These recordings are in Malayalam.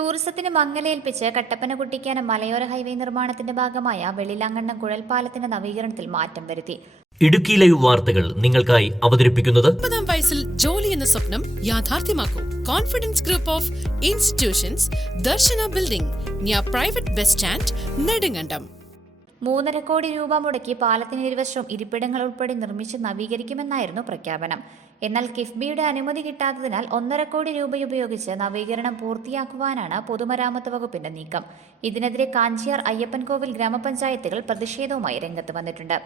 ടൂറിസത്തിന് മങ്ങലേൽപ്പിച്ച് കട്ടപ്പന കുട്ടിക്കാനം മലയോര ഹൈവേ നിർമ്മാണത്തിന്റെ ഭാഗമായ വെള്ളിലാങ്കണ്ണം കുഴൽപ്പാലത്തിന്റെ നവീകരണത്തിൽ മാറ്റം വരുത്തി. ഇടുക്കി ലൈവ് വാർത്തകൾ നിങ്ങൾക്കായി അവതരിപ്പിക്കുന്നത് 30-ാം വയസ്സിൽ ജോലി എന്ന സ്വപ്നം യാഥാർത്ഥ്യമാക്കൂ. Confidence group of institutions, Darshana building, near private bus stand, Nedumkandam. 3.5 കോടി രൂപ മുടക്കി പാലത്തിന് ഇരുവശവും ഇരിപ്പിടങ്ങൾ ഉൾപ്പെടെ നിർമ്മിച്ച് നവീകരിക്കുമെന്നായിരുന്നു പ്രഖ്യാപനം. എന്നാൽ കിഫ്ബിയുടെ അനുമതി കിട്ടാത്തതിനാൽ 1.5 കോടി രൂപ ഉപയോഗിച്ച് നവീകരണം പൂർത്തിയാക്കുവാനാണ് പൊതുമരാമത്ത് വകുപ്പിന്റെ നീക്കം. ഇതിനെതിരെ കാഞ്ചിയാർ അയ്യപ്പൻകോവിൽ ഗ്രാമപഞ്ചായത്തുകൾ പ്രതിഷേധവുമായി രംഗത്ത് വന്നിട്ടുണ്ട്.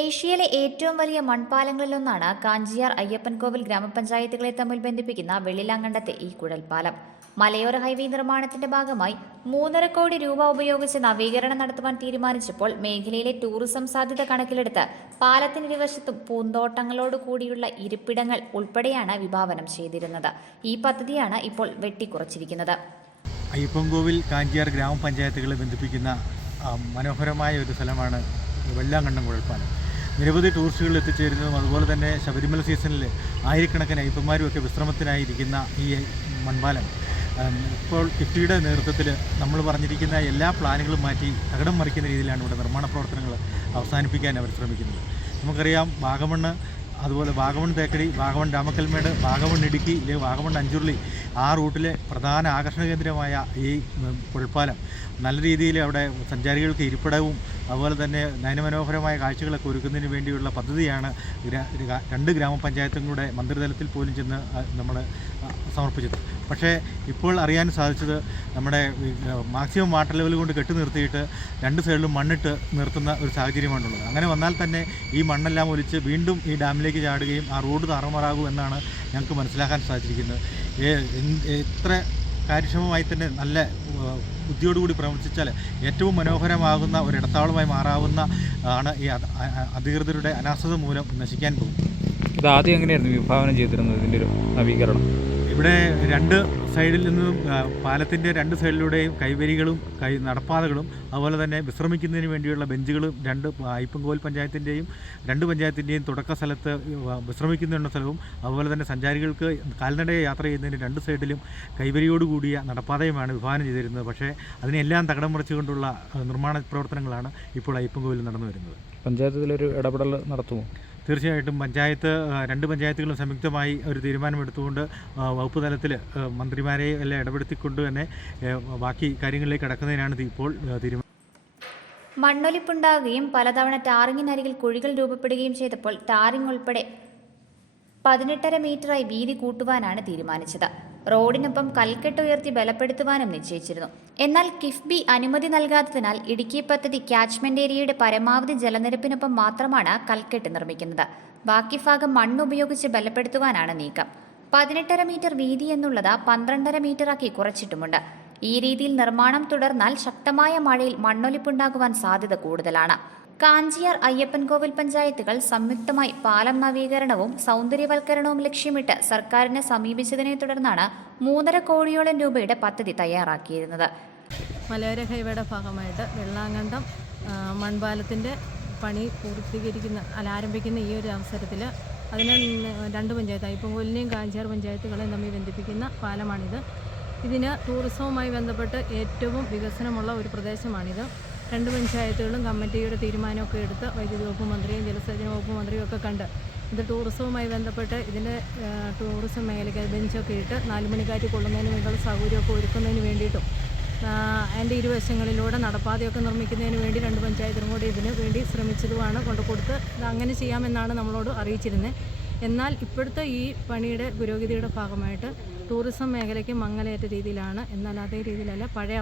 ഏഷ്യയിലെ ഏറ്റവും വലിയ മൺപാലങ്ങളിലൊന്നാണ് കാഞ്ചിയാർ അയ്യപ്പൻകോവിൽ ഗ്രാമപഞ്ചായത്തുകളെ തമ്മിൽ ബന്ധിപ്പിക്കുന്ന വെള്ളിലാങ്കണ്ടത്തെ ഈ കുഴൽപ്പാലം. മലയോര ഹൈവേ നിർമ്മാണത്തിന്റെ ഭാഗമായി 3.5 കോടി രൂപ ഉപയോഗിച്ച് നവീകരണം നടത്തുവാൻ തീരുമാനിച്ചപ്പോൾ മേഖലയിലെ ടൂറിസം സാധ്യത കണക്കിലെടുത്ത് പാലത്തിനിരുവശത്തും പൂന്തോട്ടങ്ങളോട് കൂടിയുള്ള ഇരിപ്പിടങ്ങൾ ഉൾപ്പെടെയാണ് വിഭാവനം ചെയ്തിരുന്നത്. ഈ പദ്ധതിയാണ് ഇപ്പോൾ വെട്ടിക്കുറച്ചിരിക്കുന്നത്. അയ്യപ്പൻകോവിൽ കാഞ്ചിയാർ ഗ്രാമപഞ്ചായത്തുകളെ ബന്ധിപ്പിക്കുന്ന മനോഹരമായ ഒരു സ്ഥലമാണ് വെള്ളിലാങ്കണ്ടം കുഴൽപ്പാലം. നിരവധി ടൂറിസ്റ്റുകൾ എത്തിച്ചേരുന്നതും അതുപോലെ തന്നെ ശബരിമല സീസണിൽ ആയിരക്കണക്കിന് അയ്യപ്പന്മാരുമൊക്കെ വിശ്രമത്തിനായിരിക്കുന്ന ഈ മൺപാലം ഇപ്പോൾ കിഫ്ബിയുടെ നേതൃത്വത്തിൽ നമ്മൾ പറഞ്ഞിരിക്കുന്ന എല്ലാ പ്ലാനുകളും മാറ്റി തകിടം മറിക്കുന്ന രീതിയിലാണ് ഇവിടെ നിർമ്മാണ പ്രവർത്തനങ്ങൾ അവസാനിപ്പിക്കാൻ അവർ ശ്രമിക്കുന്നത്. നമുക്കറിയാം, വാഗമണ്ണ്, അതുപോലെ വാഗമൺ തേക്കടി, വാഗമൺ രാമക്കൽമേട്, വാഗമൺ ഇടുക്കി, അല്ലെങ്കിൽ വാഗമൺ അഞ്ചുരുളി, ആ റൂട്ടിലെ പ്രധാന ആകർഷണ കേന്ദ്രമായ ഈ കുഴൽപ്പാലം നല്ല രീതിയിൽ അവിടെ സഞ്ചാരികൾക്ക് ഇരിപ്പിടവും അതുപോലെ തന്നെ നയനമനോഹരമായ കാഴ്ചകളൊക്കെ ഒരുക്കുന്നതിന് വേണ്ടിയുള്ള പദ്ധതിയാണ് 2 ഗ്രാമപഞ്ചായത്തുകളുടെ മന്ത്രിതലത്തിൽ പോലും ചെന്ന് നമ്മൾ സമർപ്പിച്ചത്. പക്ഷേ ഇപ്പോൾ അറിയാൻ സാധിച്ചത് നമ്മുടെ മാക്സിമം വാട്ടർ ലെവൽ കൊണ്ട് കെട്ടി നിർത്തിയിട്ട് 2 സൈഡിലും മണ്ണിട്ട് നിർത്തുന്ന ഒരു സാഹചര്യമാണുള്ളത്. അങ്ങനെ വന്നാൽ തന്നെ ഈ മണ്ണെല്ലാം ഒലിച്ച് വീണ്ടും ഈ ഡാമിലേക്ക് ചാടുകയും ആ റോഡ് താറുമാറാകും എന്നാണ് ഞങ്ങൾക്ക് മനസ്സിലാക്കാൻ സാധിച്ചിരിക്കുന്നത്. എത്ര കാര്യക്ഷമമായി തന്നെ നല്ല ബുദ്ധിയോടുകൂടി പ്രവർത്തിച്ചാൽ ഏറ്റവും മനോഹരമാകുന്ന ഒരു ഇടത്താവളമായി മാറാവുന്ന ആണ് ഈ അധികൃതരുടെ അനാസ്ഥത മൂലം നശിക്കാൻ പോകും. ഇത് ആദ്യം എങ്ങനെയായിരുന്നു വിഭാവനം ചെയ്തിരുന്നത് ഇതിൻ്റെ ഒരു നവീകരണം? ഇവിടെ 2 സൈഡിൽ നിന്നും പാലത്തിൻ്റെ 2 സൈഡിലൂടെയും കൈവരികളും നടപ്പാതകളും അതുപോലെ തന്നെ വിശ്രമിക്കുന്നതിന് വേണ്ടിയുള്ള ബെഞ്ചുകളും അയ്യപ്പൻകോവിൽ പഞ്ചായത്തിൻ്റെയും 2 പഞ്ചായത്തിൻ്റെയും തുടക്ക സ്ഥലത്ത് വിശ്രമിക്കുന്ന സ്ഥലവും അതുപോലെ തന്നെ സഞ്ചാരികൾക്ക് കാൽനടയെ യാത്ര ചെയ്യുന്നതിന് 2 സൈഡിലും കൈവരിയോടുകൂടിയ നടപ്പാതയുമാണ് വിഭാവനം ചെയ്തിരുന്നത്. പക്ഷേ അതിനെല്ലാം തകിടം മറിച്ചുകൊണ്ടുള്ള നിർമ്മാണ പ്രവർത്തനങ്ങളാണ് ഇപ്പോൾ അയ്യപ്പൻകോവിൽ നടന്നു വരുന്നത്. പഞ്ചായത്തിലൊരു ഇടപെടൽ നടത്തുമോ? തീർച്ചയായിട്ടും 2 പഞ്ചായത്തുകളും സംയുക്തമായി ഒരു തീരുമാനമെടുത്തുകൊണ്ട് വകുപ്പ് തലത്തിൽ മന്ത്രിമാരെ എല്ലാം ഇടപെടുത്തിക്കൊണ്ട് തന്നെ ബാക്കി കാര്യങ്ങളിലേക്ക് കടക്കുന്നതിനാണ് ഇപ്പോൾ തീരുമാനം. മണ്ണൊലിപ്പുണ്ടാകുകയും പലതവണ ടാറിങ്ങിനരികിൽ കുഴികൾ രൂപപ്പെടുകയും ചെയ്തപ്പോൾ ടാറിംഗ് ഉൾപ്പെടെ 18.5 മീറ്ററായി വീതി കൂട്ടുവാനാണ് തീരുമാനിച്ചത്. റോഡിനൊപ്പം കൽക്കെട്ട് ഉയർത്തി ബലപ്പെടുത്തുവാനും നിശ്ചയിച്ചിരുന്നു. എന്നാൽ കിഫ്ബി അനുമതി നൽകാത്തതിനാൽ ഇടുക്കി പദ്ധതി ക്യാച്ച്മെന്റ് ഏരിയയുടെ പരമാവധി ജലനിരപ്പിനൊപ്പം മാത്രമാണ് കൽക്കെട്ട് നിർമ്മിക്കുന്നത്. ബാക്കി ഭാഗം മണ്ണ് ഉപയോഗിച്ച് ബലപ്പെടുത്തുവാനാണ് നീക്കം. 18.5 മീറ്റർ വീതി എന്നുള്ളത് 12.5 മീറ്ററാക്കി കുറച്ചിട്ടുമുണ്ട്. ഈ രീതിയിൽ നിർമ്മാണം തുടർന്നാൽ ശക്തമായ മഴയിൽ മണ്ണൊലിപ്പുണ്ടാകുവാൻ സാധ്യത കൂടുതലാണ്. കാഞ്ചിയാർ അയ്യപ്പൻകോവിൽ പഞ്ചായത്തുകൾ സംയുക്തമായി പാലം നവീകരണവും സൗന്ദര്യവൽക്കരണവും ലക്ഷ്യമിട്ട് സർക്കാരിനെ സമീപിച്ചതിനെ തുടർന്നാണ് 3.5 കോടിയോളം രൂപയുടെ പദ്ധതി തയ്യാറാക്കിയിരുന്നത്. മലയോര ഹൈവേയുടെ ഭാഗമായിട്ട് വെള്ളാങ്കണ്ടം മൺപാലത്തിൻ്റെ പണി ആരംഭിക്കുന്ന ഈ ഒരു അവസരത്തിൽ അതിന് 2 പഞ്ചായത്ത്, അയ്യപ്പൻകോവിലിനെയും കാഞ്ചിയാർ പഞ്ചായത്തുകളെയും തമ്മിൽ ബന്ധിപ്പിക്കുന്ന പാലമാണിത്. ഇതിന് ടൂറിസവുമായി ബന്ധപ്പെട്ട് ഏറ്റവും വികസനമുള്ള ഒരു പ്രദേശമാണിത്. 2 പഞ്ചായത്തുകളും കമ്മിറ്റിയുടെ തീരുമാനമൊക്കെ എടുത്ത് വൈദ്യുതി വകുപ്പ് മന്ത്രിയും ജലസേചന വകുപ്പ് മന്ത്രിയും ഒക്കെ കണ്ട് ഇത് ടൂറിസവുമായി ബന്ധപ്പെട്ട് ഇതിൻ്റെ ടൂറിസം മേഖലയ്ക്ക് ബെഞ്ചൊക്കെ ഇട്ട് 4 മണിക്കാറ്റ് കൊള്ളുന്നതിന് വേണ്ടിയുള്ള സൗകര്യമൊക്കെ ഒരുക്കുന്നതിന് വേണ്ടിയിട്ടും അതിൻ്റെ ഇരുവശങ്ങളിലൂടെ നടപ്പാതയൊക്കെ നിർമ്മിക്കുന്നതിന് വേണ്ടി 2 പഞ്ചായത്തിനും കൂടി ഇതിന് വേണ്ടി ശ്രമിച്ചതുമാണ് കൊണ്ടുകൊടുത്ത് അങ്ങനെ ചെയ്യാമെന്നാണ് നമ്മളോട് അറിയിച്ചിരുന്നത്. എന്നാൽ ഇപ്പോഴത്തെ ഈ പണിയുടെ പുരോഗതിയുടെ ഭാഗമായിട്ട് ടൂറിസം മേഖലയ്ക്ക് മങ്ങലേറ്റ രീതിയിലാണ്. എന്നാൽ അതേ രീതിയിലല്ല, പഴയ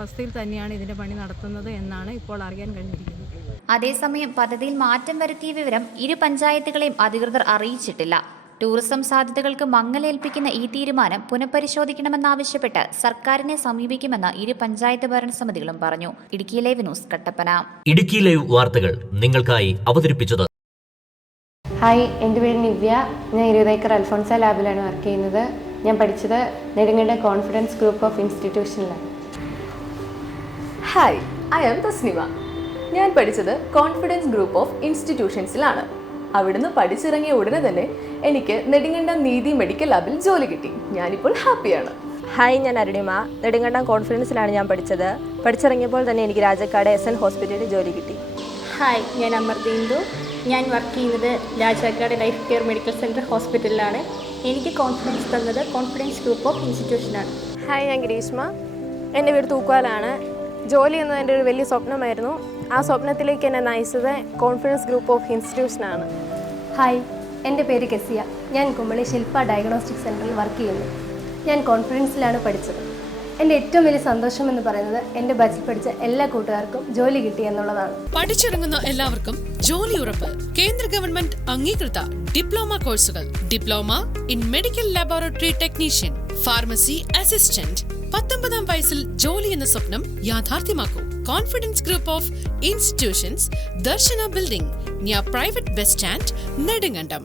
അവസ്ഥയിൽ തന്നെയാണ് ഇതിൻ്റെ പണി നടത്തുന്നത് എന്നാണ് ഇപ്പോൾ അറിയാൻ കഴിഞ്ഞിരിക്കുന്നത്. അതേസമയം പദ്ധതിയിൽ മാറ്റം വരുത്തിയ വിവരം 2 പഞ്ചായത്തുകളെയും അധികൃതർ അറിയിച്ചിട്ടില്ല. ടൂറിസം സാധ്യതകൾക്ക് മങ്ങലേൽപ്പിക്കുന്ന ഈ തീരുമാനം പുനഃപരിശോധിക്കണമെന്നാവശ്യപ്പെട്ട് സർക്കാരിനെ സമീപിക്കുമെന്ന് 2 പഞ്ചായത്ത് ഭരണസമിതികളും പറഞ്ഞു. Idukki live news, Kattappana. Idukki live വാർത്തകൾ നിങ്ങൾക്കായി അവതരിപ്പിച്ചത്. ഹായ്, എൻ്റെ പേര് നിവ്യ. ഞാൻ 20 ഏക്കർ അൽഫോൺസ ലാബിലാണ് വർക്ക് ചെയ്യുന്നത്. ഞാൻ പഠിച്ചത് നെടുങ്കണ്ടം കോൺഫിഡൻസ് ഗ്രൂപ്പ് ഓഫ് ഇൻസ്റ്റിറ്റ്യൂഷനിലാണ്. Hi, I am Thasnima. ഞാൻ പഠിച്ചത് കോൺഫിഡൻസ് ഗ്രൂപ്പ് ഓഫ് ഇൻസ്റ്റിറ്റ്യൂഷൻസിലാണ്. അവിടുന്ന് പഠിച്ചിറങ്ങിയ ഉടനെ തന്നെ എനിക്ക് നെടുങ്കണ്ടം നീതി മെഡിക്കൽ ലാബിൽ ജോലി കിട്ടി. ഞാനിപ്പോൾ ഹാപ്പിയാണ്. ഹായ്, ഞാൻ അരുണിമ. നെടുങ്കണ്ടം കോൺഫിഡൻസിലാണ് ഞാൻ പഠിച്ചത്. പഠിച്ചിറങ്ങിയപ്പോൾ തന്നെ എനിക്ക് രാജാക്കാട് SN ഹോസ്പിറ്റലിൽ ജോലി കിട്ടി. ഹായ്, ഞാൻ അമർദീന്ദു. ഞാൻ വർക്ക് ചെയ്യുന്നത് Rajakkad life care medical centre ഹോസ്പിറ്റലിലാണ്. എനിക്ക് കോൺഫിഡൻസ് തന്നത് കോൺഫിഡൻസ് ഗ്രൂപ്പ് ഓഫ് ഇൻസ്റ്റിറ്റ്യൂഷനാണ്. ഹായ്, ഞാൻ ഗ്രീഷ്മ. എൻ്റെ വീട് തൂക്കുവാലാണ്. ജോലി എന്നത് എൻ്റെ ഒരു വലിയ സ്വപ്നമായിരുന്നു. ആ സ്വപ്നത്തിലേക്ക് എന്നെ നയിച്ചത് കോൺഫിഡൻസ് ഗ്രൂപ്പ് ഓഫ് ഇൻസ്റ്റിറ്റ്യൂഷനാണ്. ഹായ്, എൻ്റെ പേര് കെസിയ. ഞാൻ കുമളി ശില്പ ഡയഗ്നോസ്റ്റിക് സെൻറ്ററിൽ വർക്ക് ചെയ്യുന്നു. ഞാൻ കോൺഫിഡൻസിലാണ് പഠിച്ചത്. എൻ്റെ ഏറ്റവും വലിയ സന്തോഷം എന്ന് പറയുന്നത് എൻ്റെ ബാച്ചിൽ പഠിച്ച എല്ലാ കൂട്ടുകാർക്കും ജോലി കിട്ടി എന്നുള്ളതാണ്. പഠിച്ചിറങ്ങുന്ന എല്ലാവർക്കും ജോലി ഉറപ്പ്. കേന്ദ്ര ഗവൺമെന്റ് അംഗീകൃത ഡിപ്ലോമ കോഴ്സുകൾ. Diploma in medical laboratory technician, pharmacy assistant. 19-ാം വയസ്സിൽ ജോലി എന്ന സ്വപ്നം യാഥാർത്ഥ്യമാക്കൂ. Confidence group of institutions, Darshana building, near private bus stand, Nedumkandam.